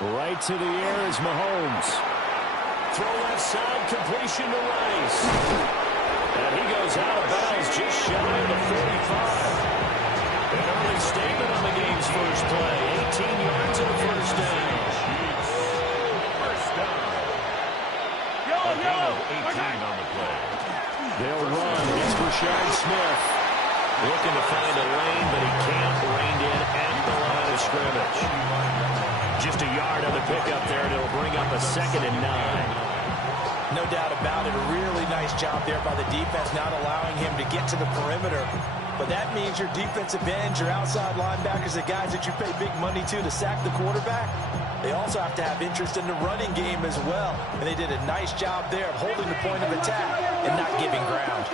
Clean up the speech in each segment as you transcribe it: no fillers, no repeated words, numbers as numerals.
Right to the air is Mahomes. Throw left side, completion to Rice. And he goes out of bounds just shy of the 45. An early statement on the game's first play. 18 yards and a first down. First down. A gain of 18 on the play. They'll run. It's Rashard Smith. Looking to find a lane, but he can't. Reined in at the line of scrimmage. Just a yard on the pickup there, and it'll bring up a 2nd and 9. No doubt about it. A really nice job there by the defense, not allowing him to get to the perimeter. But that means your defensive ends, your outside linebackers, the guys that you pay big money to sack the quarterback, they also have to have interest in the running game as well. And they did a nice job there of holding the point of attack and not giving ground.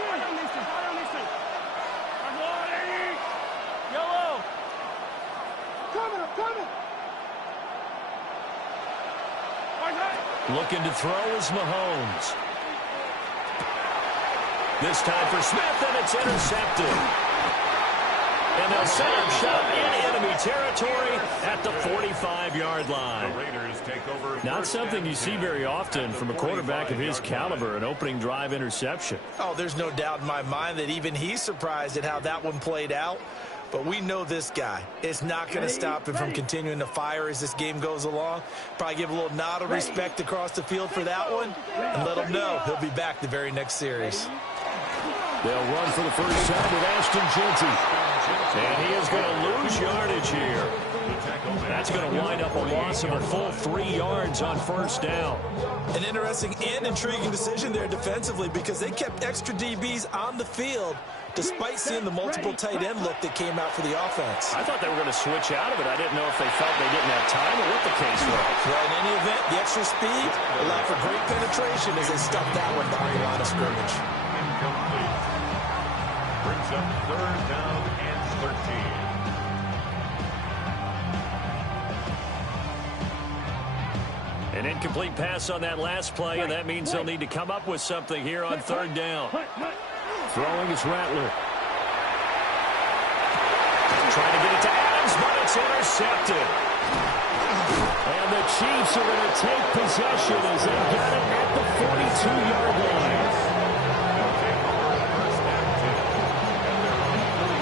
Looking to throw is Mahomes. This time for Smith, and it's intercepted. And they'll set up shop in enemy territory at the 45-yard line. The Raiders take over. Not something you see very often from a quarterback of his caliber, an opening drive interception. Oh, there's no doubt in my mind that even he's surprised at how that one played out. But we know this guy is not going to stop him from continuing to fire as this game goes along. Probably give a little nod of respect across the field for that one and let him know he'll be back the very next series. They'll run for the first time with Ashton Jeanty. And he is going to lose yardage here. That's going to wind up a loss of a full 3 yards on first down. An interesting and intriguing decision there defensively because they kept extra DBs on the field despite seeing the multiple tight end look that came out for the offense. I thought they were going to switch out of it. I didn't know if they felt they didn't have time or what the case was. Well, in any event, the extra speed allowed for great penetration as they stuffed that one behind the line of scrimmage. Incomplete. Brings up 3rd down and 13. An incomplete pass on that last play, and that means they'll need to come up with something here on 3rd down. Throwing is Rattler. Trying to get it to Adams, but it's intercepted. And the Chiefs are going to take possession as they get it at the 42-yard line. First and 10. And they're on the 42-yard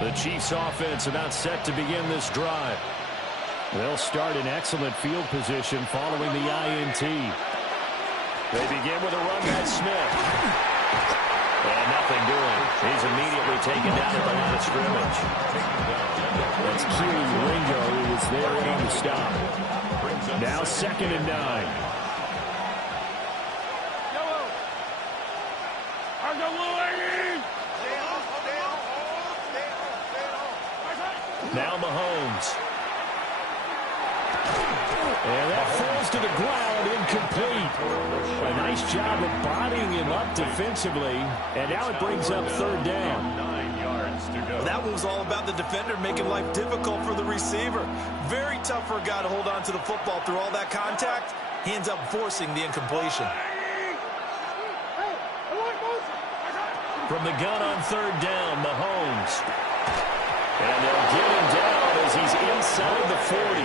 The Chiefs offense about set to begin this drive. They'll start in excellent field position following the INT. They begin with a run by Smith. And nothing doing. He's immediately taken down at the line of scrimmage. That's Keely Ringo who was there on the stop. Now 2nd and 9. Now Mahomes. And that falls to the ground, incomplete. A nice job of bodying him up defensively. And now it brings up 3rd down. 9 yards to go. That was all about the defender making life difficult for the receiver. Very tough for a guy to hold on to the football through all that contact. He ends up forcing the incompletion. From the gun on 3rd down, Mahomes. And they'll get him down as he's inside the 40.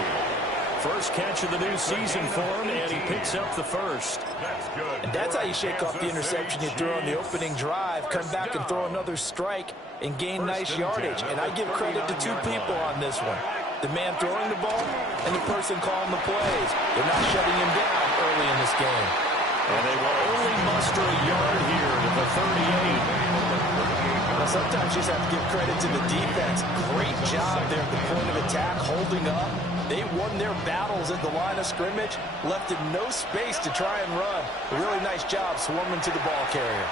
First catch of the new season for him, and he picks up the first. That's good. And that's how you shake off the interception you threw on the opening drive, come back and throw another strike and gain nice yardage. And I give credit to 2 people on this one. The man throwing the ball and the person calling the plays. They're not shutting him down early in this game. And they will only muster a yard here to the 38. Now, sometimes you just have to give credit to the defense. Great job there at the point of attack, holding up. They won their battles at the line of scrimmage, left him no space to try and run. A really nice job swarming to the ball carrier.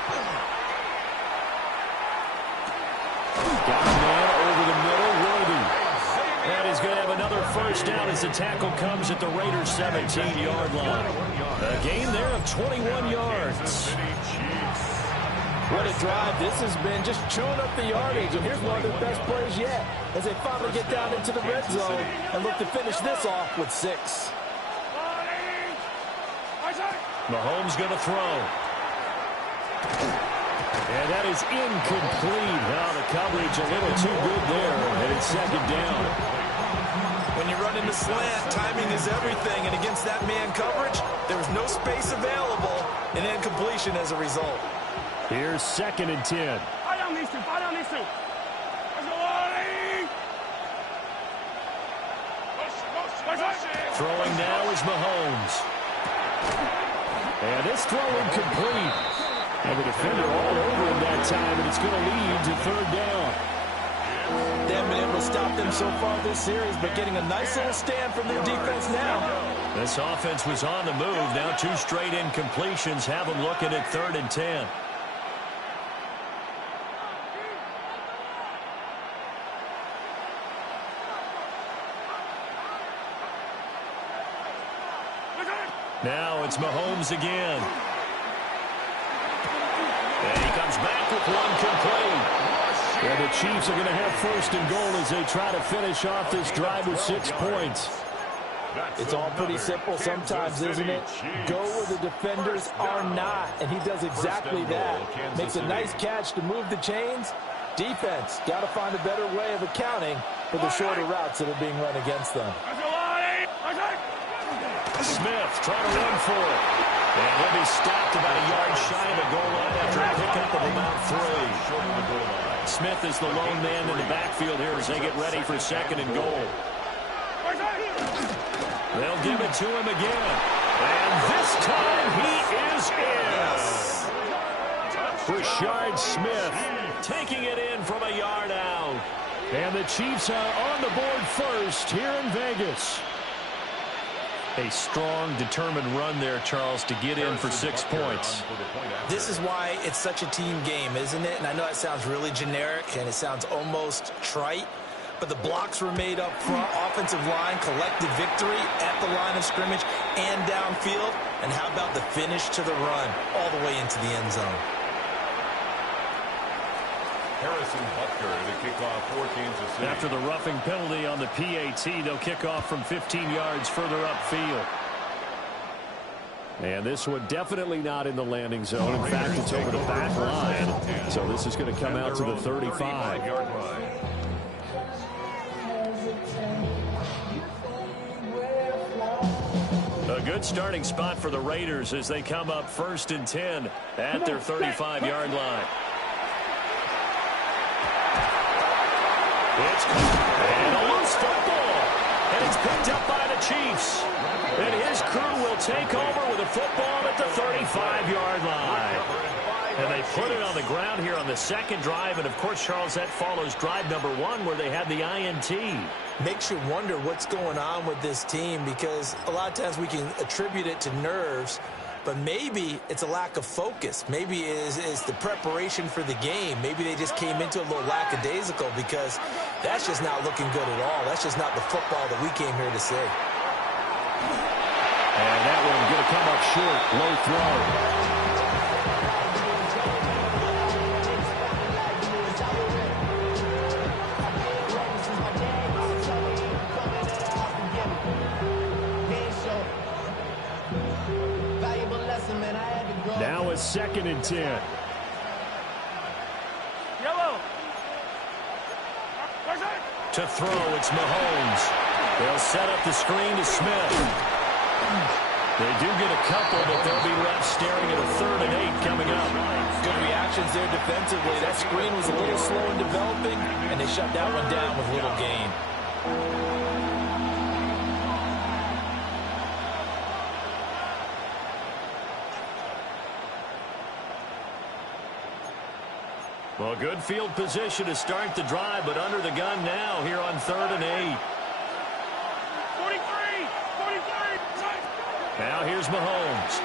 Got a man over the middle, Worthy. And he's going to have another first down as the tackle comes at the Raiders' 17-yard line. A gain there of 21 yards. What a drive this has been, just chewing up the yardage. And here's one of their best plays yet as they finally get down into the red zone and look to finish this off with 6. Mahomes going to throw. And that is incomplete. Now the coverage a little too good there, and it's second down. When you run into slant, timing is everything, and against that man coverage, there was no space available, and incompletion as a result. Here's 2nd and 10. Fall down these two. Fall down these two. Let's go, Ollie. Throwing now is Mahomes. And this throw incomplete. And the defender all over him that time, and it's going to lead to 3rd down. They haven't been able to stop them so far this series, but getting a nice little stand from their defense now. This offense was on the move. Now 2 straight incompletions have them looking at 3rd and 10. Now it's Mahomes again. And he comes back with one complete. And the Chiefs are going to have 1st and goal as they try to finish off this drive with 6 points. It's all pretty simple sometimes, isn't it? Go where the defenders are not, and he does exactly that. Makes a nice catch to move the chains. Defense, got to find a better way of accounting for the shorter routes that are being run against them. Smith trying to run for it. And he'll be stopped about a yard shy of the goal line after a pickup of about 3. Smith is the lone man in the backfield here as they get ready for 2nd and goal. They'll give it to him again. And this time he is in. Rashard Smith taking it in from a yard out. And the Chiefs are on the board first here in Vegas. A strong, determined run there, Charles, to get in for 6 points. This is why it's such a team game, isn't it? And I know that sounds really generic, and it sounds almost trite, but the blocks were made up front, offensive line, collected victory at the line of scrimmage and downfield. And how about the finish to the run all the way into the end zone? Harrison Butker to kick off for Kansas City. After the roughing penalty on the PAT, they'll kick off from 15 yards further upfield. And this one definitely not in the landing zone. In fact, it's over the back line. So this is going to come out to the 35. A good starting spot for the Raiders as they come up 1st and 10 at their 35-yard line. It's and a loose football, and it's picked up by the Chiefs. And his crew will take over with a football at the 35-yard line. And they put it on the ground here on the 2nd drive. And, of course, Charles, that follows drive number 1 where they had the INT. Makes you wonder what's going on with this team, because a lot of times we can attribute it to nerves, but maybe it's a lack of focus. Maybe it is the preparation for the game. Maybe they just came into a little lackadaisical, because that's just not looking good at all. That's just not the football that we came here to see. And that one going to come up short. Low throw. Now a 2nd and 10. Yellow. To throw, it's Mahomes. They'll set up the screen to Smith. They do get a couple, but they'll be left staring at a 3rd and 8 coming up. Good reactions there defensively. That screen was a little slow in developing, and they shut that one down with little gain. Well, good field position to start the drive, but under the gun now here on 3rd and 8. 43. Now here's Mahomes.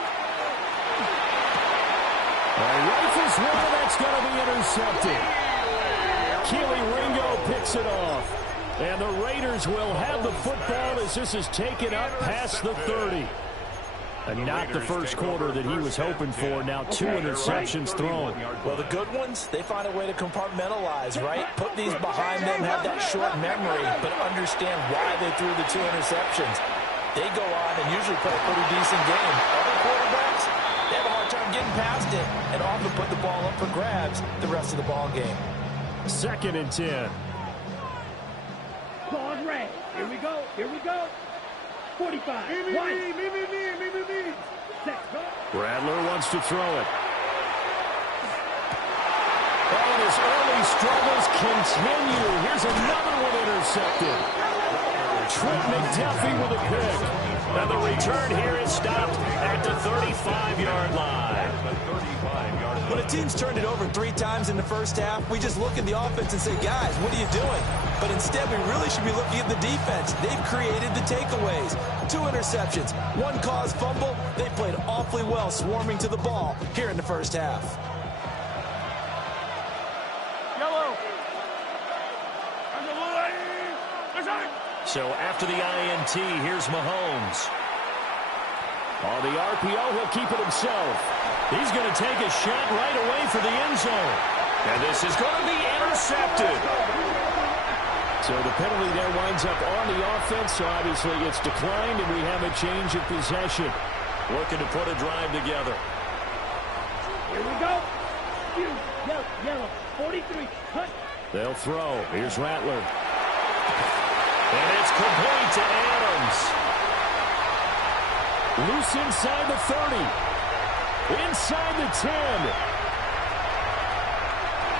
Rifles one, that's going to be intercepted. Keely Ringo picks it off. And the Raiders will have the football as this is taken up past the 30. And not the first quarter that he was hoping for. Now 2 interceptions thrown. Well, the good ones, they find a way to compartmentalize, right? Put these behind them, have that short memory, but understand why they threw the 2 interceptions. They go on and usually play a pretty decent game. Other quarterbacks, past it and often put the ball up for grabs the rest of the ball game. 2nd and 10. Pause red. Here we go. Here we go. 45. Me. Set. Go. Rattler wants to throw it. Oh, and his early struggles continue. Here's another one intercepted. Trent McDuffie with a pick. And the return here is stopped at the 35-yard line. When a team's turned it over 3 times in the first half, we just look at the offense and say, guys, what are you doing? But instead, we really should be looking at the defense. They've created the takeaways. 2 interceptions, 1 caused fumble. They played awfully well swarming to the ball here in the first half. So after the INT, here's Mahomes. On the RPO, he'll keep it himself. He's going to take a shot right away for the end zone. And this is going to be intercepted. So the penalty there winds up on the offense. So obviously it's declined, and we have a change of possession. Looking to put a drive together. Here we go. Yellow. 43. Cut. They'll throw. Here's Rattler. And it's complete to Adams. Loose inside the 30. Inside the 10.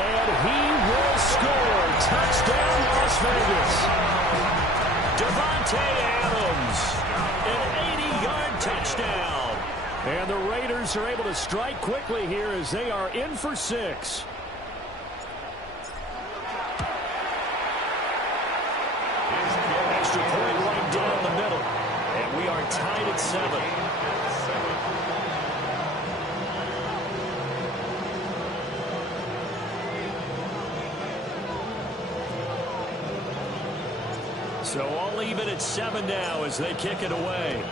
And he will score. Touchdown, Las Vegas. Davante Adams. An 80-yard touchdown. And the Raiders are able to strike quickly here as they are in for 6. Extra point right down the middle. And we are tied at 7. So all even at 7 now as they kick it away.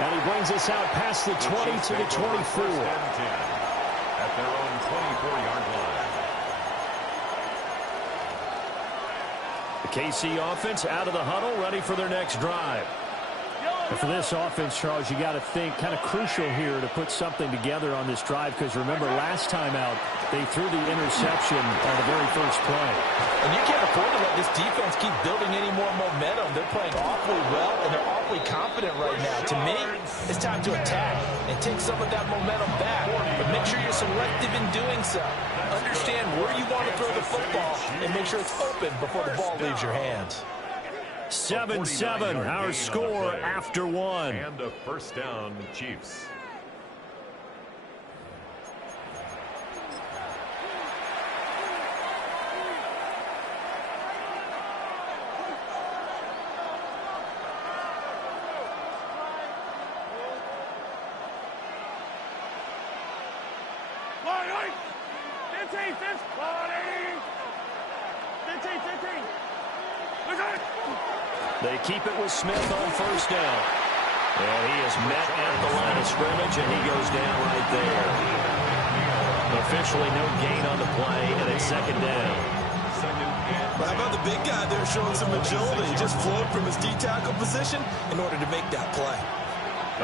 And he brings us out past the 20 to the 24. At their own 24-yard line. The KC offense out of the huddle, ready for their next drive. And for this offense, Charles, you got to think kind of crucial here to put something together on this drive, because remember last time out they threw the interception on the very first play. And you can't afford to let this defense keep building any more momentum. They're playing awfully well, and they're awfully confident right now. To me, it's time to attack and take some of that momentum back. But make sure you're selective in doing so. Understand where you want to throw the football and make sure it's open before the ball leaves your hands. 7-7, our score after 1. And a first down, Chiefs. They keep it with Smith on first down. And he is met at the line of scrimmage, and he goes down right there. Officially no gain on the play, and it's 2nd down. But how about the big guy there showing some agility? He just flowed from his D-tackle position in order to make that play.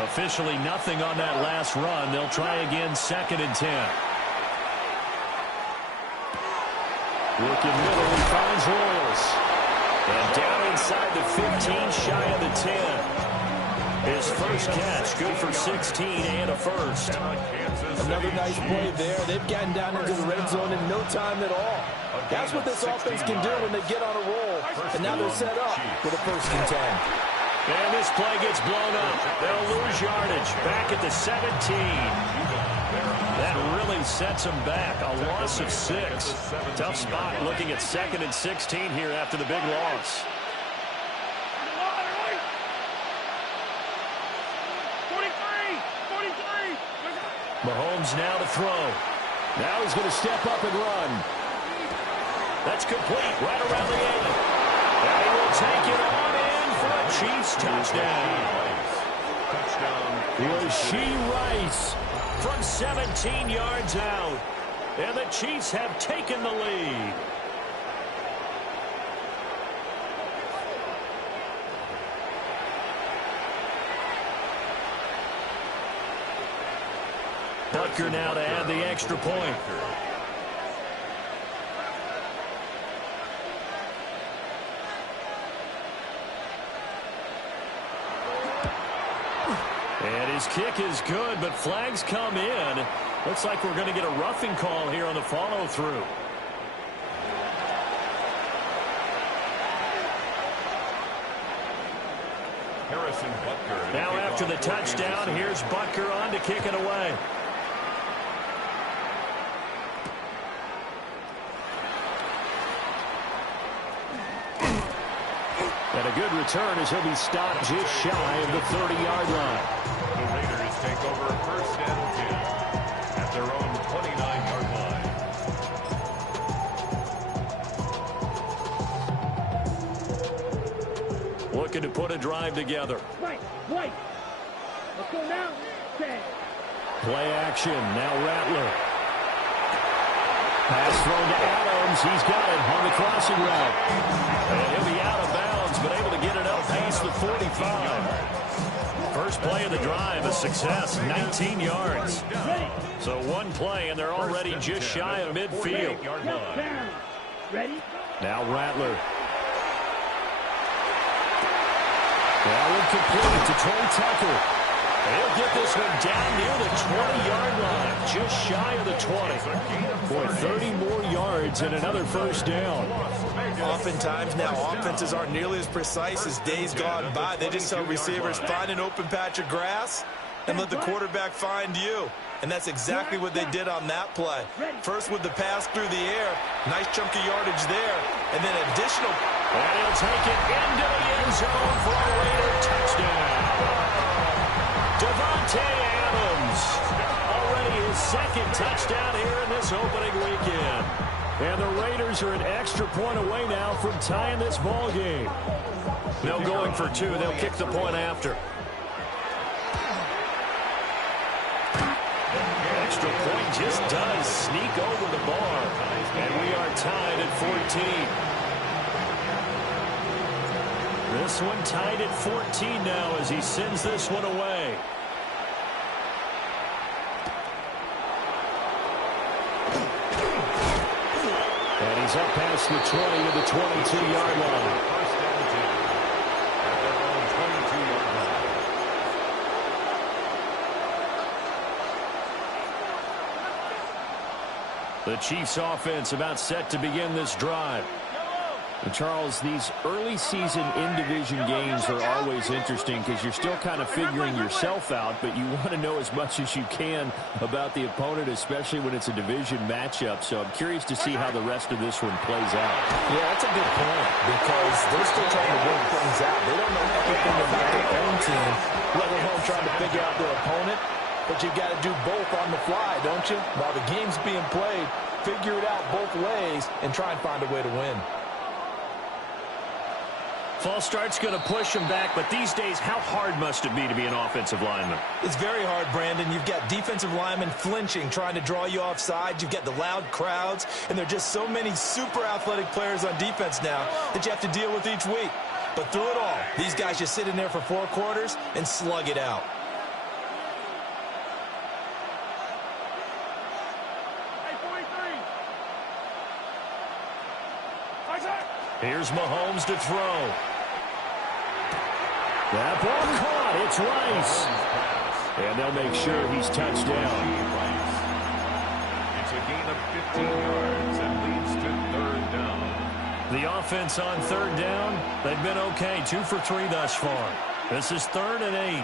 Officially nothing on that last run. They'll try again, 2nd and 10. Looking middle, he finds Royals. And down inside the 15, shy of the 10. His first catch, good for 16 and a first. Another nice play there. They've gotten down into the red zone in no time at all. That's what this offense can do when they get on a roll. And now they're set up for the 1st and 10. And this play gets blown up. They'll lose yardage back at the 17. That really sets them back. A loss of 6. Tough spot looking at 2nd and 16 here after the big loss. Mahomes now to throw. Now he's going to step up and run. That's complete right around the 8. And he will take it on in for a Chiefs touchdown. Rashee Rice from 17 yards out. And the Chiefs have taken the lead. Butker now to add the extra point. And his kick is good, but flags come in. Looks like we're going to get a roughing call here on the follow-through. Now after the touchdown, here's Butker on to kick it away. And a good return as he'll be stopped just shy of the 30-yard line. The Raiders take over first and 10 at their own 29-yard line. Looking to put a drive together. Right. Let's go now. 10. Play action. Now Rattler. Pass thrown to Adams. He's got it on the crossing route. And he'll be out of bounds, but able to get it up past the 45. First play of the drive, a success, 19 yards. So one play, and they're already just shy of midfield. Ready? Now Rattler. Now incomplete to Trey Tucker. He'll get this one down near the 20-yard line, just shy of the 20. Boy, 30 more yards and another first down. Oftentimes now offenses aren't nearly as precise as days gone by. They just tell receivers, find an open patch of grass and let the quarterback find you. And that's exactly what they did on that play. First with the pass through the air, nice chunk of yardage there, and then additional. And he'll take it into the end zone for a Raider touchdown. Davante Adams, already his second touchdown here in this opening weekend. And the Raiders are an extra point away now from tying this ball game. No going for two. They'll kick the point after. Extra point just does sneak over the bar. And we are tied at 14. This one tied at 14 now as he sends this one away. And he's up past the 20 to the 22-yard line. First and 10 at their own 22-yard line. The Chiefs offense about set to begin this drive. And Charles, these early season in-division games are always interesting because you're still kind of figuring yourself out, but you want to know as much as you can about the opponent, especially when it's a division matchup. So I'm curious to see how the rest of this one plays out. Yeah, that's a good point because they're still trying to work things out. They don't know everything about their own team, let alone trying to figure out their opponent. But you've got to do both on the fly, don't you? While the game's being played, figure it out both ways and try and find a way to win. False start's going to push him back, but these days, how hard must it be to be an offensive lineman? It's very hard, Brandon. You've got defensive linemen flinching, trying to draw you offside. You've got the loud crowds, and there are just so many super athletic players on defense now that you have to deal with each week. But through it all, these guys just sit in there for 4 quarters and slug it out. Here's Mahomes to throw. That ball caught. It's Rice. And they'll make sure he's touched down. It's a gain of 15 yards and leads to third down. The offense on third down, they've been okay. 2 for 3 thus far. This is 3rd and 8.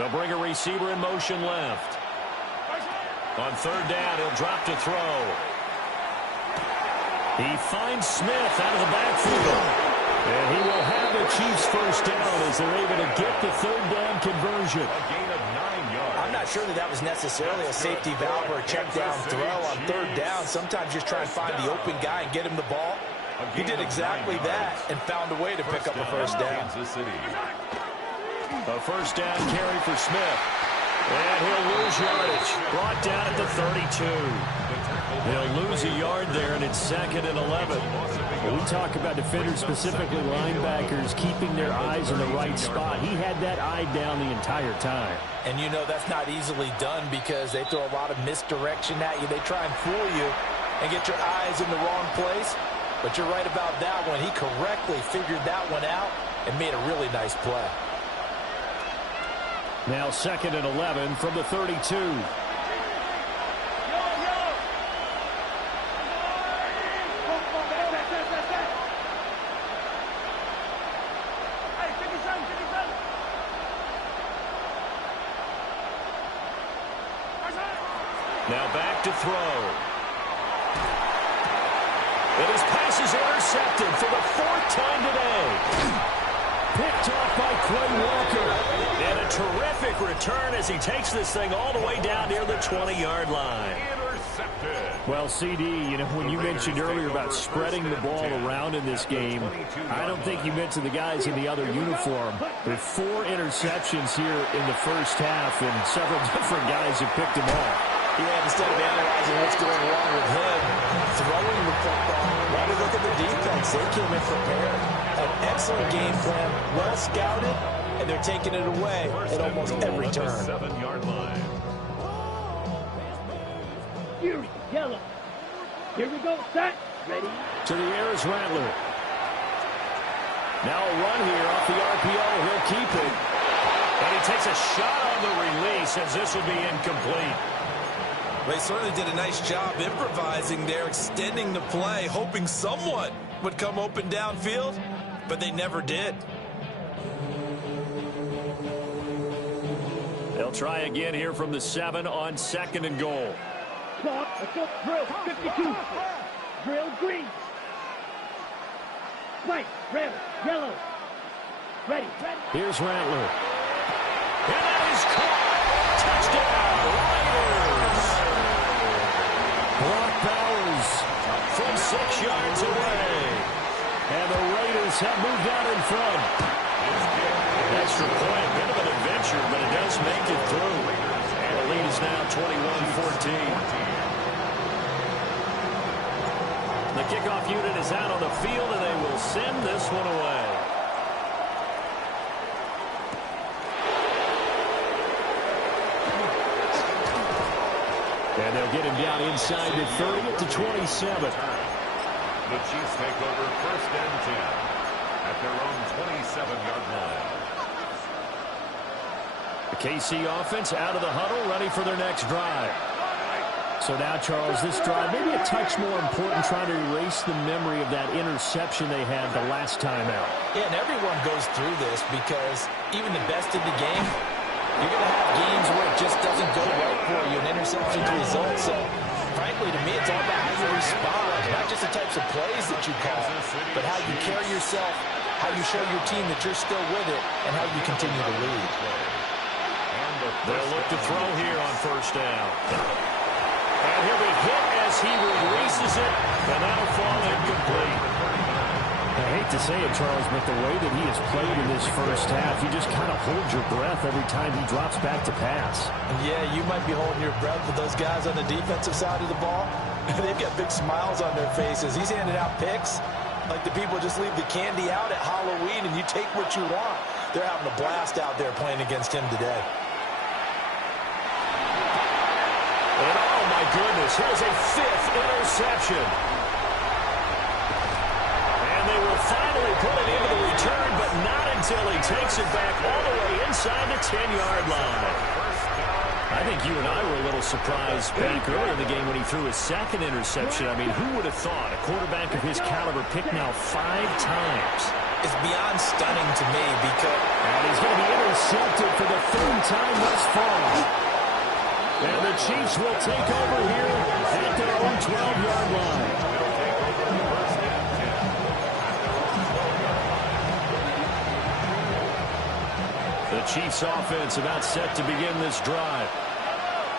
They'll bring a receiver in motion left. On third down, he'll drop to throw. He finds Smith out of the backfield. And he will have the Chiefs first down as they're able to get the third down conversion. A gain of 9 yards. I'm not sure that was necessarily a safety valve or a check down throw on third down. Sometimes just try and find the open guy and get him the ball. He did exactly that and found a way to pick up a first down. A first down carry for Smith. And he'll lose yardage. Brought down at the 32. They'll lose a yard there, and it's 2nd and 11. When we talk about defenders, specifically linebackers, keeping their eyes in the right spot. He had that eye down the entire time. And you know that's not easily done because they throw a lot of misdirection at you. They try and fool you and get your eyes in the wrong place. But you're right about that one. He correctly figured that one out and made a really nice play. Now 2nd and 11 from the 32. Now back to throw. And his pass is intercepted for the 4th time today. Picked off by Quay Walker. And a terrific return as he takes this thing all the way down near the 20-yard line. Well, CD, you know, when you mentioned earlier about spreading the ball around in this game, I don't think you meant to the guys in the other uniform. There are 4 interceptions here in the first half, and several different guys have picked them off. Yeah, instead of analyzing what's going wrong with him, throwing the football, why do we look at the defense? They came in prepared. An excellent game plan, well scouted, and they're taking it away at almost every turn. 7-yard line. Fury, yellow. Here we go, set, ready. To the air is Rattler. Now a run here off the RPO. He'll keep it. And he takes a shot on the release as this will be incomplete. They certainly did a nice job improvising there, extending the play, hoping someone would come open downfield, but they never did. They'll try again here from the 7 on 2nd and goal. Clock, let's go, drill, 52. Drill, green. White, red, yellow. Ready, ready. Here's Rattler. And that is caught. Touchdown, Raiders. Brock Bowers from 6 yards away. And the Raiders have moved out in front. Extra point, bit of an adventure, but it does make it through. And the lead is now 21-14. The kickoff unit is out on the field, and they will send this one away. And they'll get him down inside the 30 to 27. The Chiefs take over 1st and 10 at their own 27-yard line. The KC offense out of the huddle, ready for their next drive. So now, Charles, this drive maybe a touch more important, trying to erase the memory of that interception they had the last time out. Yeah, and everyone goes through this because even the best in the game, you're going to have games where it just doesn't go right for you, an interception to result. So, frankly, to me, it's all about how you respond, not just the types of plays that you call, but how you carry yourself, how you show your team that you're still with it, and how you continue to lead. They'll look to throw here on 1st down. And he'll be hit as he releases it, and that'll fall incomplete. I hate to say it, Charles, but the way that he has played in this first half, you just kind of hold your breath every time he drops back to pass. Yeah, you might be holding your breath with those guys on the defensive side of the ball. They've got big smiles on their faces. He's handing out picks like the people just leave the candy out at Halloween and you take what you want. They're having a blast out there playing against him today. And oh my goodness, here's a 5th interception. And they will finally put it into the return, but not until he takes it back all the way inside the 10-yard line. I think you and I were a little surprised back earlier in the game when he threw his 2nd interception. I mean, who would have thought a quarterback of his caliber picked now 5 times? It's beyond stunning to me because... And he's going to be intercepted for the 3rd time thus far. And the Chiefs will take over here at their own 12-yard line. The Chiefs offense about set to begin this drive.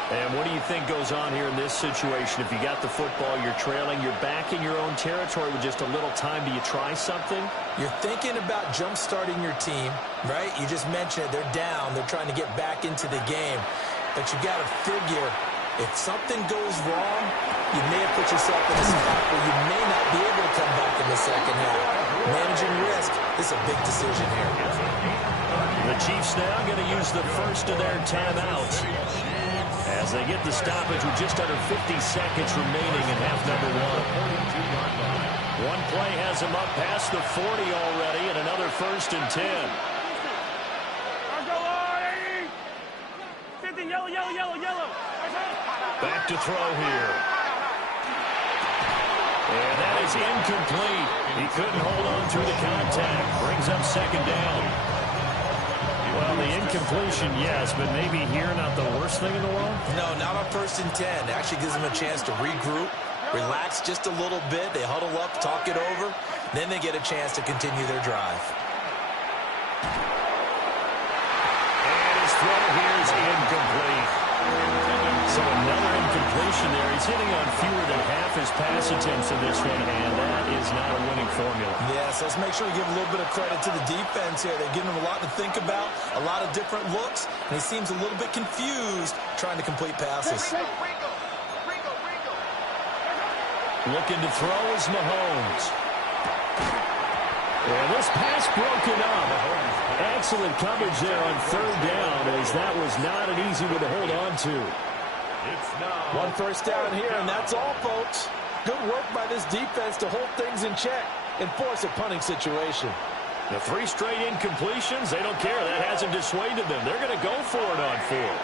And what do you think goes on here in this situation? If you got the football, you're trailing, you're back in your own territory with just a little time. Do you try something? You're thinking about jump-starting your team, right? You just mentioned it. They're down. They're trying to get back into the game. But you got to figure, if something goes wrong, you may have put yourself in a spot where you may not be able to come back in the second half. Managing risk is a big decision here. The Chiefs now going to use the first of their timeouts as they get the stoppage with just under 50 seconds remaining in half number one. One play has them up past the 40 already, and another 1st and 10. Yellow. Back to throw here. And that is incomplete. He couldn't hold on through the contact. Brings up 2nd down. Well, the incompletion, yes, but maybe here not the worst thing in the world? No, not on 1st and 10. It actually gives them a chance to regroup, relax just a little bit. They huddle up, talk it over. Then they get a chance to continue their drive. And his throw here is incomplete. So another incompletion there. He's hitting on fewer than half his pass attempts in this one, and that is not a winning formula. Yes, let's make sure we give a little bit of credit to the defense here. They're giving him a lot to think about, a lot of different looks, and he seems a little bit confused trying to complete passes. Looking to throw is Mahomes. And this pass broken up. Excellent coverage there on 3rd down, as that was not an easy one to hold on to. One 1st down here, and that's all, folks. Good work by this defense to hold things in check and force a punting situation. The 3 straight incompletions, they don't care. That hasn't dissuaded them. They're going to go for it on 4th.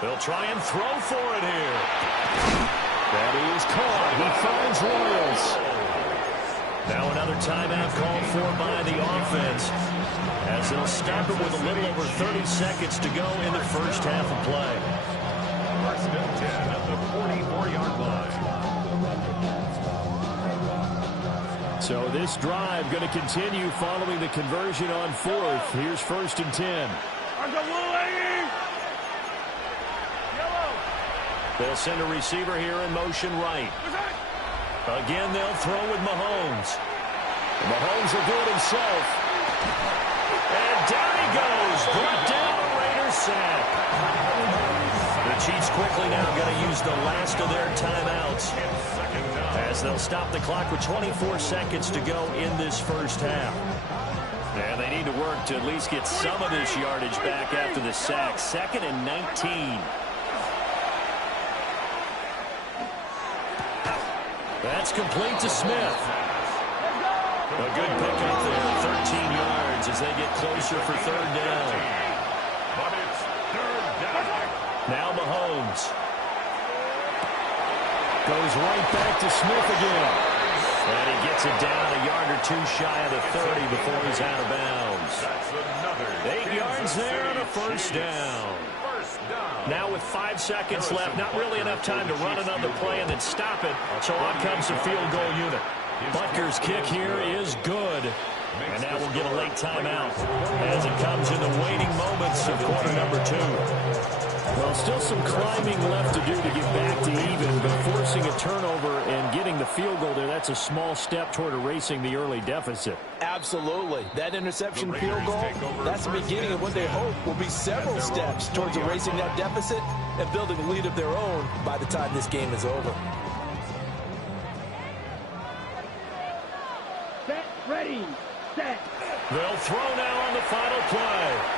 They'll try and throw for it here. That is caught. He finds Royals. Now another timeout called for by the offense, as they'll stop it with a little over 30 seconds to go in the first half of play. 1st and 10 at the 44-yard line. So this drive going to continue following the conversion on 4th. Here's 1st and 10. They'll send a receiver here in motion right. Again, they'll throw with Mahomes. Mahomes will do it himself. And down he goes. Brought down a Raiders sack. The Chiefs quickly now going to use the last of their timeouts, as they'll stop the clock with 24 seconds to go in this first half. And they need to work to at least get some of this yardage back after the sack. 2nd and 19. That's complete to Smith. A good pickup there, 13 yards as they get closer for 3rd down. But it's 3rd down. Now Mahomes. Goes right back to Smith again. And he gets it down a yard or 2 shy of the 30 before he's out of bounds. That's another 8 yards there and a 1st down. Now with 5 seconds left, not really enough time to run another play and then stop it. So on comes the field goal unit. Butker's kick here is good. And now we'll get a late timeout as it comes in the waiting moments of quarter number 2. Well, still some climbing left to do to get back to even, but forcing a turnover and getting the field goal there, that's a small step toward erasing the early deficit. Absolutely. That interception field goal, that's the beginning of what they hope will be several steps towards erasing that deficit and building a lead of their own by the time this game is over. Set, ready, set. They'll throw now on the final play.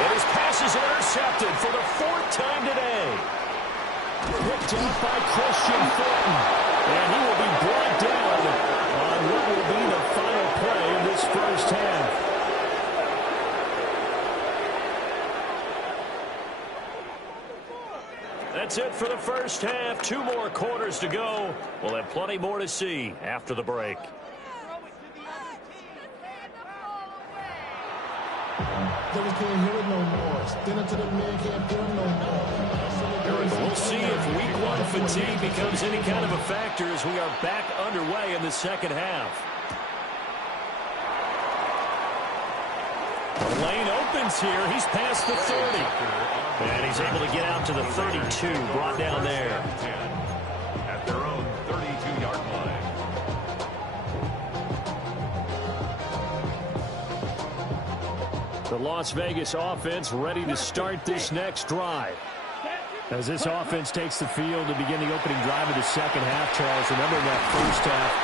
And his pass is intercepted for the 4th time today. Picked up by Christian Fulton. And he will be brought down on what will be the final play in this first half. That's it for the first half. 2 more quarters to go. We'll have plenty more to see after the break. We'll see if week 1 fatigue becomes any kind of a factor as we are back underway in the second half. The lane opens here. He's past the 30. And he's able to get out to the 32, brought down there. At their own 32-yard line. The Las Vegas offense ready to start this next drive. As this offense takes the field to begin the opening drive of the second half, Charles, remember that first half,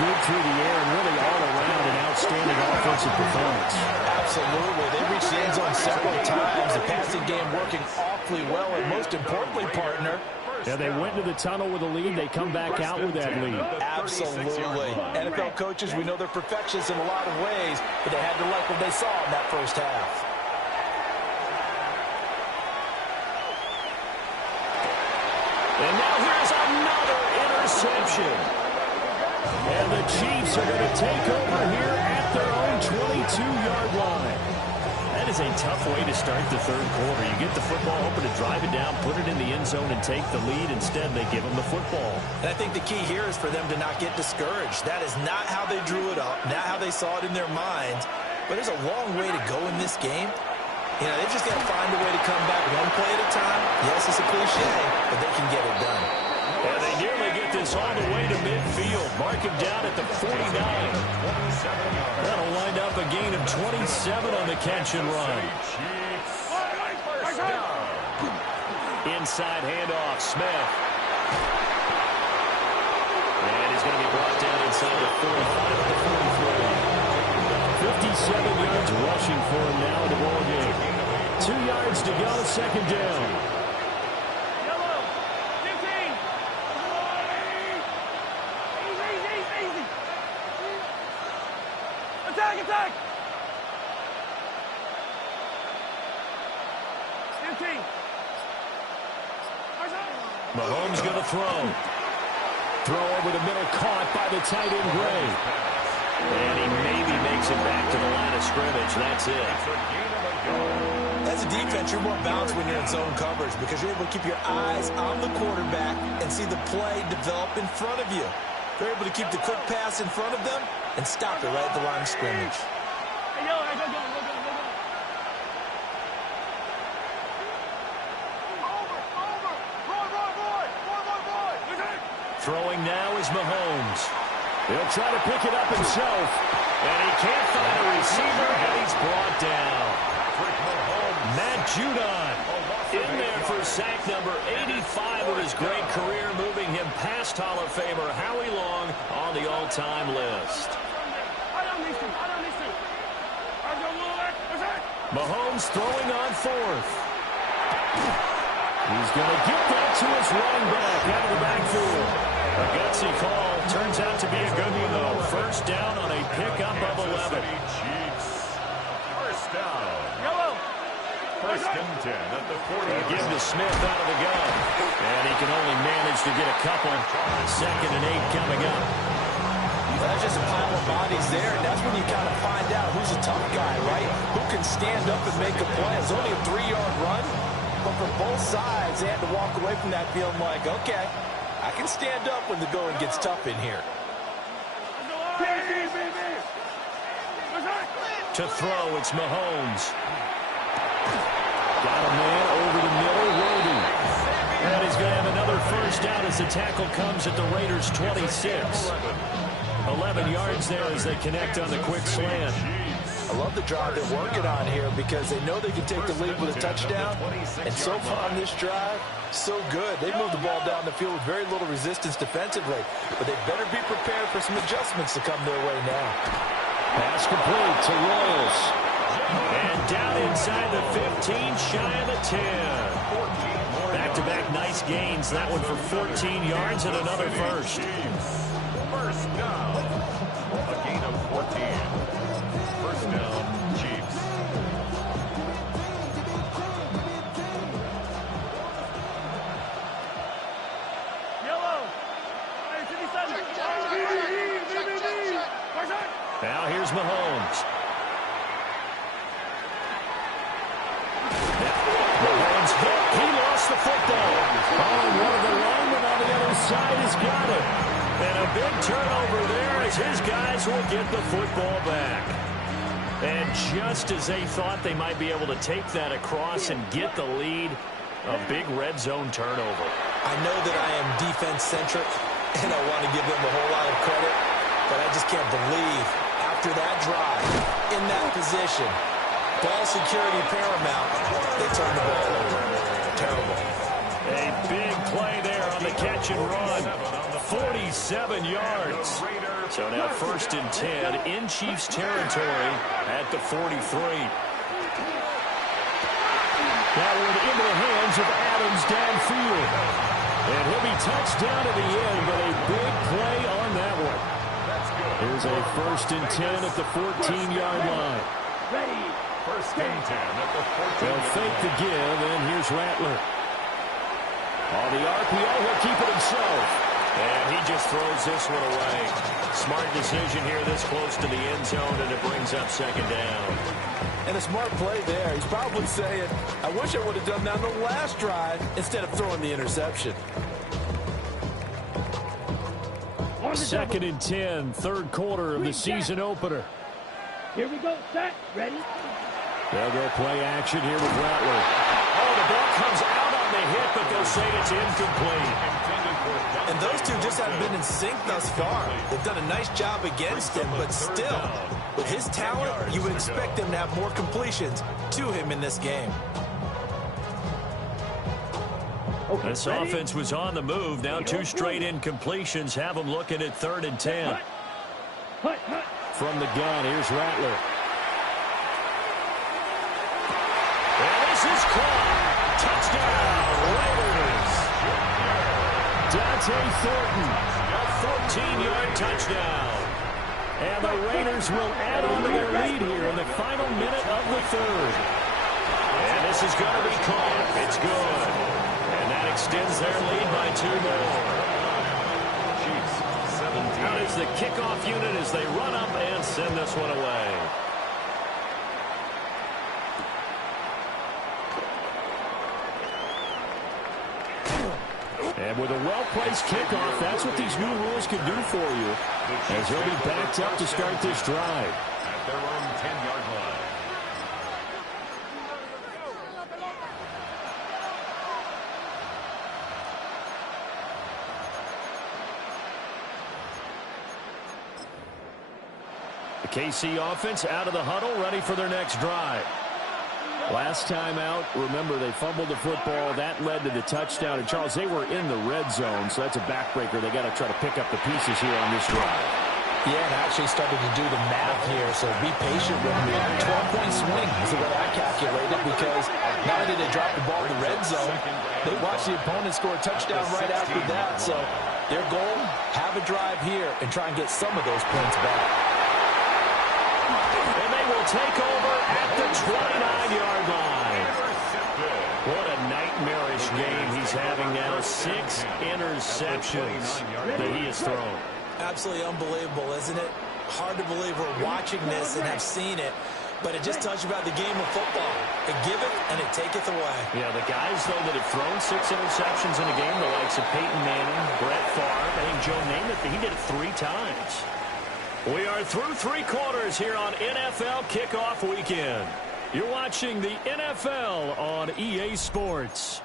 good through the air and really all around an outstanding offensive performance. Absolutely. They reached the end zone several times. The passing game working awfully well, and most importantly, partner, yeah, they went to the tunnel with a lead. They come back out with that lead. Absolutely. NFL coaches, we know they're perfectionists in a lot of ways, but they had to like what they saw in that first half. And now here's another interception. And the Chiefs are going to take over here at their own 22-yard line. That is a tough way to start the third quarter. You get the football, hoping to drive it down, put it in the end zone, and take the lead. Instead, they give them the football. And I think the key here is for them to not get discouraged. That is not how they drew it up, not how they saw it in their minds. But there's a long way to go in this game. You know, they've just got to find a way to come back one play at a time. Yes, it's a cliche, but they can get it done. And they nearly get this all the way to midfield. Mark him down at the 49. That'll wind up a gain of 27 on the catch and run. Inside handoff, Smith. And he's going to be brought down inside the 45 to 43. 57 yards rushing for him now in the ball game. 2 yards to go, second down. Attack! 15. Mahomes going to throw. Throw over the middle, caught by the tight end, Gray. And he maybe makes it back to the line of scrimmage. That's it. As a defense, you're more balanced when you're in zone coverage because you're able to keep your eyes on the quarterback and see the play develop in front of you. They're able to keep the quick pass in front of them and stop it right at the line of scrimmage. Hey, yo, go. Throwing now is Mahomes. He'll try to pick it up himself. And he can't find a receiver, and he's brought down. Matt Judon in there for sack number 85 of his great career, moving him past Hall of Famer Howie Long on the all-time list. Mahomes throwing on fourth. He's going to get that to his running back out of the backfield. A gutsy call. Turns out to be a good one, though. First down on a pickup of 11. First down. First and 10 at the 40. Give to Smith out of the gun. And he can only manage to get a couple. Second and 8 coming up. That's just a pile of bodies there, and that's when you kind of find out who's a tough guy, right? Who can stand up and make a play. It's only a 3-yard run, but for both sides, they had to walk away from that feeling like, okay, I can stand up when the going gets tough in here. To throw, it's Mahomes. Got a man over the middle, Roby. And he's going to have another first down as the tackle comes at the Raiders' 26. 11 yards there as they connect on the quick slant. I love the drive they're working on here because they know they can take the lead with a touchdown. And so far on this drive, so good. They moved the ball down the field with very little resistance defensively. But they better be prepared for some adjustments to come their way now. Pass complete to Royals. And down inside the 15, shy of the 10. Back-to-back nice gains. That one for 14 yards and another first. First down. A gain of 14. First down, Chiefs. Yellow. Now here's Mahomes. Mahomes hit. He lost the football. Oh, one of the linemen on the other side has got it. And a big turnover there as his guys will get the football back. And just as they thought they might be able to take that across and get the lead, a big red zone turnover. I know that I am defense-centric, and I want to give them a whole lot of credit, but I just can't believe after that drive, in that position, ball security paramount, they turn the ball over. Terrible. A big play there on the catch and run. 47 yards. So now 1st and 10 in Chiefs territory at the 43. That one into the hands of Adams downfield. And he'll be touched down at the end, but a big play on that one. Here's a 1st and 10 at the 14-yard line. Ready. 1st and 10 at the 14. They'll fake the give, and here's Rattler. On the RPO, he'll keep it himself. And he just throws this one away. Smart decision here this close to the end zone, and it brings up 2nd down. And a smart play there. He's probably saying, I wish I would have done that on the last drive instead of throwing the interception. 2nd and 10, 3rd quarter of the season opener. Here we go, set, ready. They'll go play action here with Rattler. Oh, the ball comes out on the hit, but they'll say it's incomplete. And those two just haven't been in sync thus far. They've done a nice job against him, but still, with his talent, you would expect them to have more completions to him in this game. Okay, This ready? offense was on the move. Now 2 straight incompletions have them looking at 3rd and 10. Hut, hut. From the gun, here's Rattler. And this is caught. Touchdown, Raiders. Dante Thornton, a 14-yard touchdown. And the Raiders will add on to their lead here in the final minute of the 3rd. And this is going to be caught. It's good. And that extends their lead by 2 more. Chiefs 17. Out is the kickoff unit as they run up and send this one away. And with a well-placed kickoff, that's what these new rules can do for you, as they'll be backed up to start this drive. At their own 10-yard line. The KC offense out of the huddle, ready for their next drive. Last time out, remember, they fumbled the football. That led to the touchdown. And, Charles, they were in the red zone, so that's a backbreaker. They got to try to pick up the pieces here on this drive. Yeah, and I actually started to do the math here, so be patient with me. 12-point swing is the way I calculated, because not only did they drop the ball in the red zone, they watched the opponent score a touchdown right after that. So their goal, have a drive here and try and get some of those points back. And they will take over at the 29-yard line. What a nightmarish game he's having now. 6 interceptions that he has thrown. Absolutely unbelievable, isn't it? Hard to believe we're watching this and have seen it, but it just tells you about the game of football. It giveth and it taketh away. Yeah, the guys, though, that have thrown 6 interceptions in a game, the likes of Peyton Manning, Brett Favre, I think Joe Namath, he did it 3 times. We are through 3 quarters here on NFL Kickoff Weekend. You're watching the NFL on EA Sports.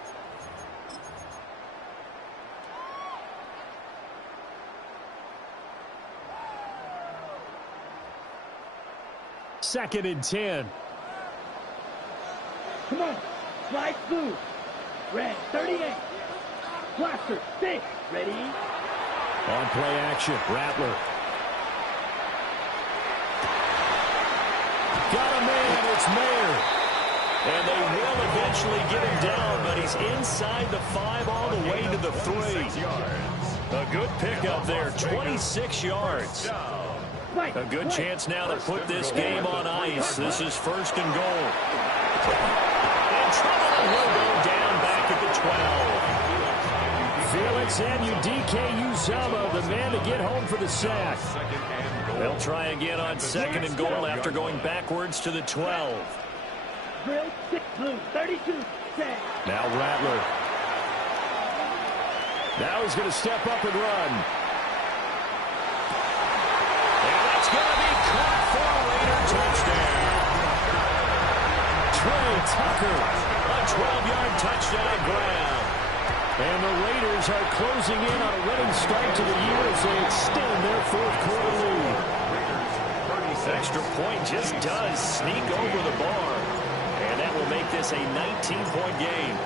Second and 10. Come on. Slide through. Red, 38. Blaster, 6. Ready. On play action, Rattler. Got a man, it's Mayer. And they will eventually get him down, but he's inside the 5 all the way to the 3. A good pickup there, 26 yards. A good chance now to put this game on ice. This is 1st and goal. And trouble will go down back at the 12. Felix Anudike-Uzomah, the man to get home for the sack. They'll try again on 2nd and goal after going backwards to the 12. Drill, 6 blue, 32. Set. Now Rattler. Now he's going to step up and run. It's going to be caught for a Raider touchdown. Trey Tucker, a 12-yard touchdown grab. And the Raiders are closing in on a winning start to the year as they extend their 4th quarter lead. Extra point just does sneak over the bar. And that will make this a 19-point game.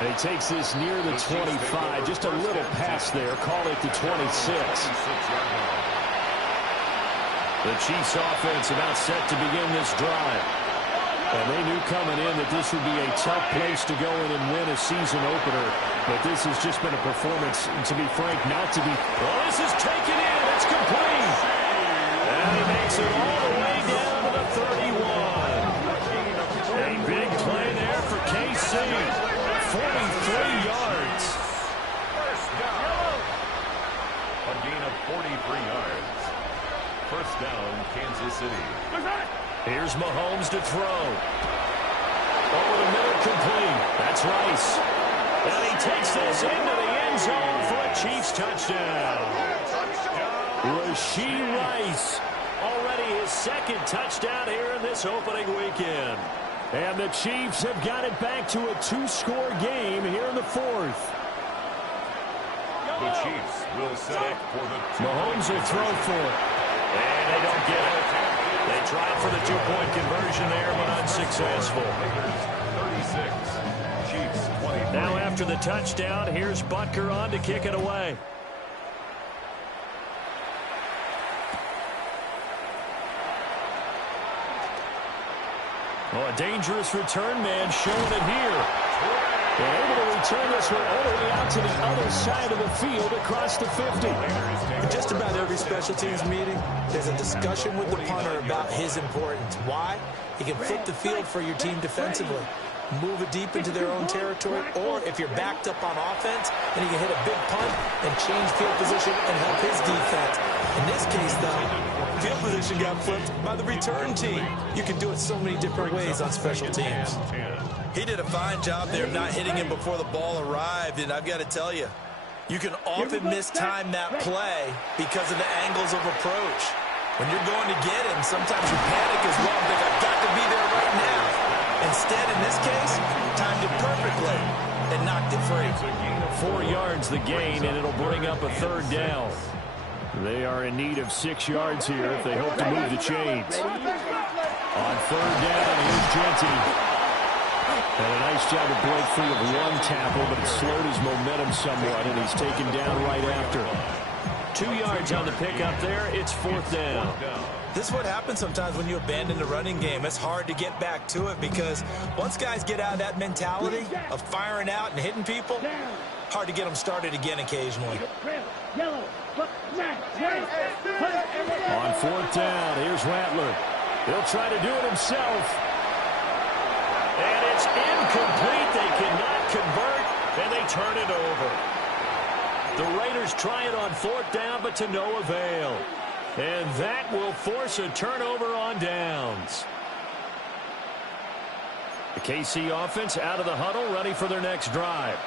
And he takes this near the 25. Just a little pass there. Call it the 26. The Chiefs offense about set to begin this drive. And they knew coming in that this would be a tough place to go in and win a season opener. But this has just been a performance, to be frank, not to be. Well, this is taken in. It's complete. And he makes it all the way down to the 31. A big play there for KC. 43 yards. First down. A gain of 43 yards. First down, Kansas City. Here's Mahomes to throw. Over the middle, complete. That's Rice. And he takes this into the end zone for a Chiefs touchdown. Rashee Rice, already his second touchdown here in this opening weekend. And the Chiefs have got it back to a two-score game here in the fourth. The Chiefs will set up for the Mahomes will throw for it. And they don't get it. They tried for the two-point conversion there, but unsuccessful. 36. Chiefs 23. Now after the touchdown, here's Butker on to kick it away. Oh, a dangerous return man showing it here. They're able to return this one all the way out to the other side of the field across the 50. In just about every special teams meeting, there's a discussion with the punter about his importance. Why? He can flip the field for your team defensively, move it deep into their own territory, or if you're backed up on offense, then he can hit a big punt and change field position and help his defense. In this case, though, field position got flipped by the return team. You can do it so many different ways on special teams. He did a fine job there of not hitting him before the ball arrived, and I've got to tell you, you can often mistime that play because of the angles of approach. When you're going to get him, sometimes you panic as well and think, I've got to be there right now. Instead, in this case, timed it perfectly and knocked it free. 4 yards the gain, and it'll bring up a third down. They are in need of 6 yards here if they hope to move the chains. On third down, here's Genty. And a nice job to break free of one tackle, but it slowed his momentum somewhat, and he's taken down right after. 2 yards on the pickup there. It's fourth down. This is what happens sometimes when you abandon the running game. It's hard to get back to it because once guys get out of that mentality of firing out and hitting people, hard to get them started again occasionally. On fourth down, here's Rattler. He'll try to do it himself. And it's incomplete. They cannot convert, and they turn it over. The Raiders try it on fourth down, but to no avail. And that will force a turnover on downs. The KC offense out of the huddle, ready for their next drive.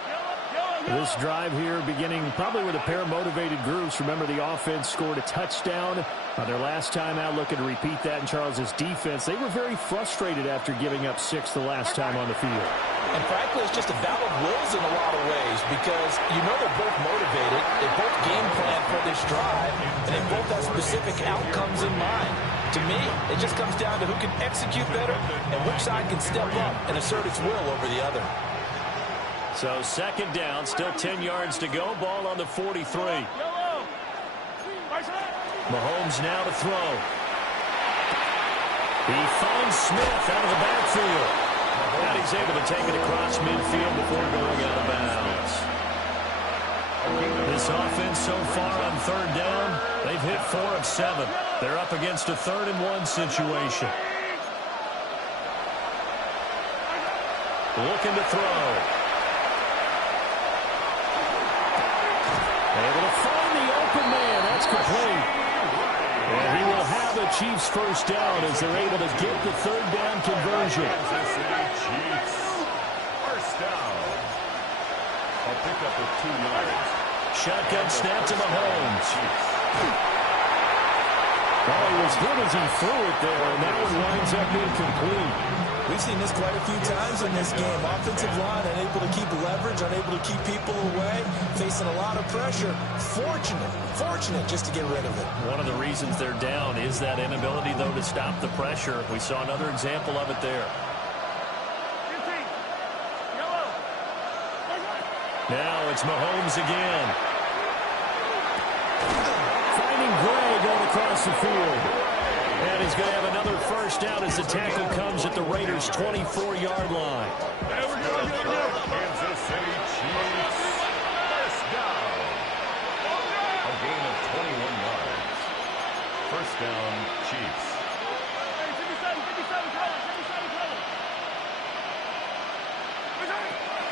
This drive here beginning probably with a pair of motivated groups. Remember, the offense scored a touchdown on their last time out, looking to repeat that in Charles's defense. They were very frustrated after giving up 6 the last time on the field. And frankly, it's just a battle of wills in a lot of ways because you know they're both motivated. They both game plan for this drive, and they both have specific outcomes in mind. To me, it just comes down to who can execute better and which side can step up and assert its will over the other. So second down, still 10 yards to go. Ball on the 43. Mahomes now to throw. He finds Smith out of the backfield. And he's able to take it across midfield before going out of bounds. This offense so far on third down, they've hit 4 of 7. They're up against a 3rd and 1 situation. Looking to throw. Able to find the open man. That's complete. And he will have the Chiefs first down as they're able to get the third down conversion. Kansas City Chiefs. First down. A pickup of 2 yards. Shotgun snap to Mahomes. Oh, he was as good as he threw it there, and that one winds up incomplete. We've seen this quite a few times in this game. Offensive line unable to keep leverage, unable to keep people away, facing a lot of pressure. Fortunate just to get rid of it. One of the reasons they're down is that inability, though, to stop the pressure. We saw another example of it there. Now it's Mahomes again. Finding Gray going across the field. And he's going to have another first down as the tackle comes at the Raiders' 24-yard line. Kansas City Chiefs. First down. A gain of 21 yards. First down, Chiefs.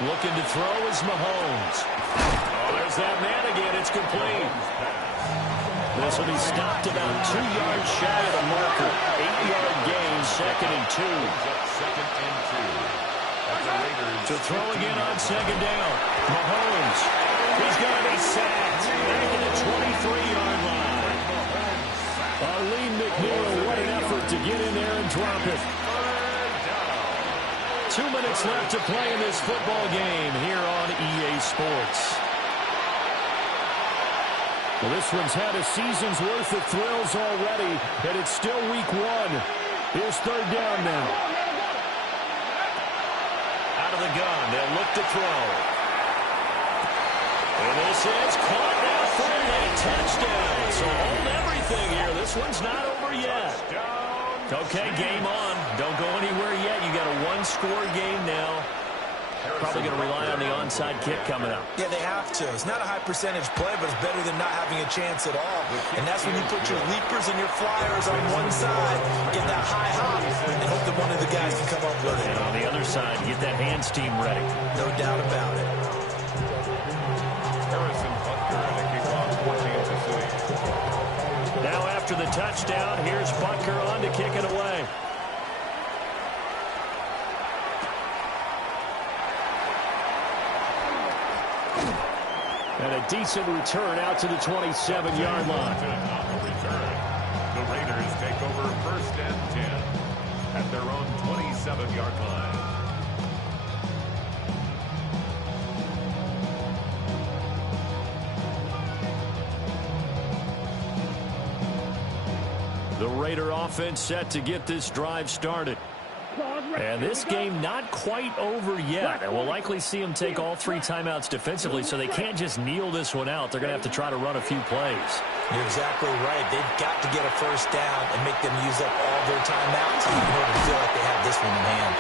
Looking to throw is Mahomes. Oh, there's that man again. It's complete. This will be stopped about 2 yards shy of the marker. 8-yard gain, 2nd and 2. Second and 2. To throw again on 2nd down. Mahomes. He's going to be sacked. Back at the 23-yard line. Arlene McNeil, what an effort to get in there and drop it. 2 minutes left to play in this football game here on EA Sports. Well, this one's had a season's worth of thrills already, and it's still week 1. Here's 3rd down now. Out of the gun, they'll look to throw. And this is caught now for a late touchdown. So hold everything here. This one's not over yet. Okay, game on. Don't go anywhere yet. You got a one-score game now. Probably going to rely on the onside kick coming up. Yeah, they have to. It's not a high percentage play, but it's better than not having a chance at all. And that's when you put your leapers and your flyers on one side, get that high hop, and hope that one of the guys can come up with it. And on the other side, get that hands team ready. No doubt about it. Harrison Butker and a kickoff for Kansas City. Now after the touchdown, here's Butker on to kick it away. And a decent return out to the 27-yard line. The Raiders take over 1st and 10 at their own 27-yard line. The Raider offense set to get this drive started. And this game not quite over yet. And we'll likely see them take all 3 timeouts defensively, so they can't just kneel this one out. They're going to have to try to run a few plays. You're exactly right. They've got to get a first down and make them use up all their timeouts in order to feel like they have this one in hand.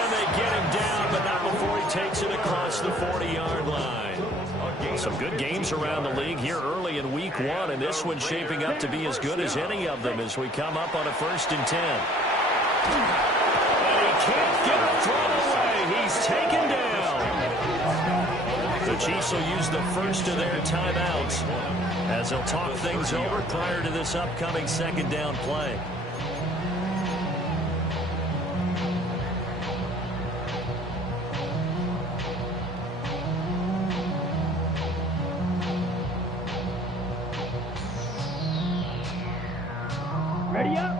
And they get him down, but not before he takes it across the 40-yard line. Some good games around the league here early in week 1, and this one's shaping up to be as good as any of them as we come up on a 1st and 10. And he can't get a throw away. He's taken down. The Chiefs will use the first of their timeouts as they'll talk things over prior to this upcoming 2nd down play. Ready up.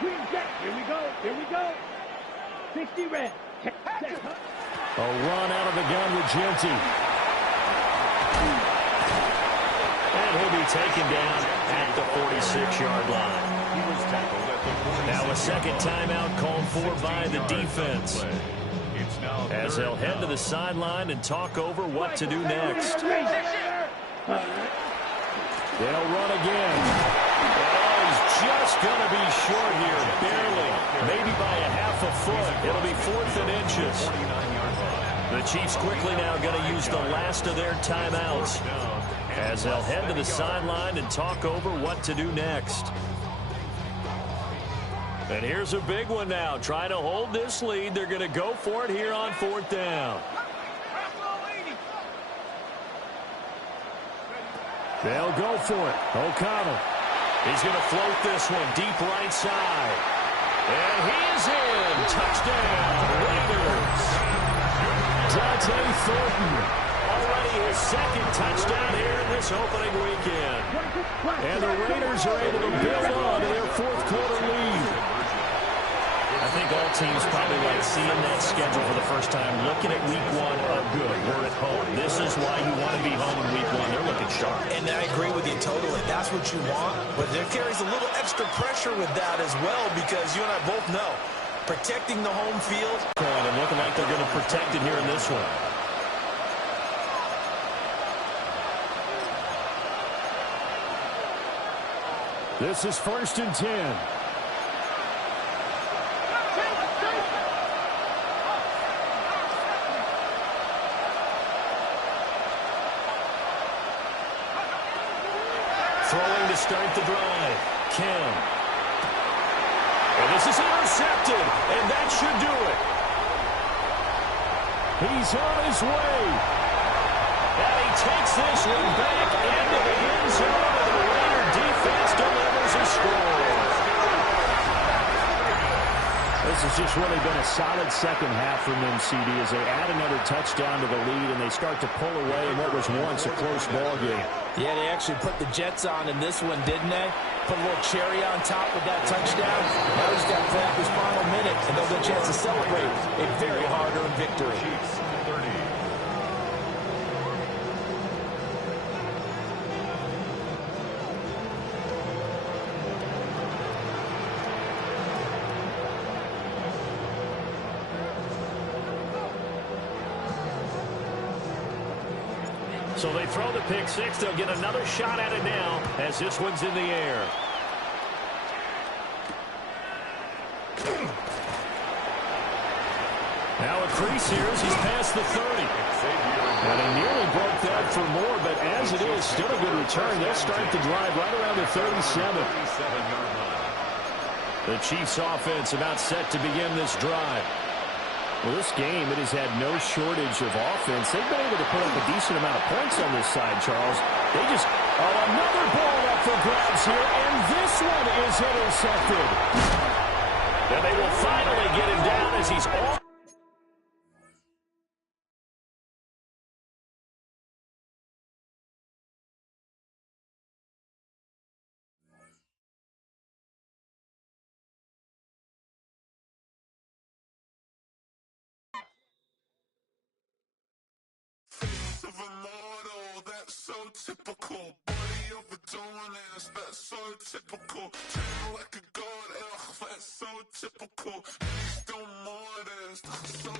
Here we go. Here we go. 60 red. A run out of the gun with Genty. And he'll be taken down at the 46-yard line. He was tackled at the 46. Now a second timeout called for by the defense. As they'll head to the sideline and talk over what to do next. They'll run again. Just going to be short here, barely, maybe by a half a foot. It'll be 4th and inches. The Chiefs quickly now going to use the last of their timeouts as they'll head to the sideline and talk over what to do next. And here's a big one now. Trying to hold this lead. They're going to go for it here on 4th down. They'll go for it. O'Connell. He's going to float this one deep right side. And he is in. Touchdown, Raiders. Dante Thornton. Already his 2nd touchdown here in this this opening weekend. And the Raiders are able to build on to their fourth-quarter lead. I think all teams probably like seeing that schedule for the first time, looking at week one. Oh, good, we're at home. This is why you want to be home in week one. They're looking sharp. And I agree with you totally. That's what you want. But there carries a little extra pressure with that as well, because you and I both know protecting the home field and looking like they're going to protect it here in this one. This is 1st and 10. Throwing to start the drive. Kim. And this is intercepted, and that should do it. He's on his way. And he takes this one back into the end zone, and the Raider defense delivers a score. This has just really been a solid second half from them, CD, as they add another touchdown to the lead and they start to pull away in what was once a close ball game. Yeah, they actually put the Jets on in this one, didn't they? Put a little cherry on top with that touchdown. Now he's got to play out this final minute, and they'll get a chance to celebrate a very hard-earned victory. So they throw the pick six. They'll get another shot at it now as this one's in the air. Now a crease here as he's past the 30. And he nearly broke that for more, but as it is, still a good return. They'll start the drive right around the 37. The Chiefs offense about set to begin this drive. Well, this game, it has had no shortage of offense. They've been able to put up a decent amount of points on this side, Charles. They just, another ball up for grabs here, and this one is intercepted. And they will finally get him down as he's off. Of a model, that's so typical. Body of a donut, that's so typical. Treat like a god, ugh, that's so typical. Still modest, so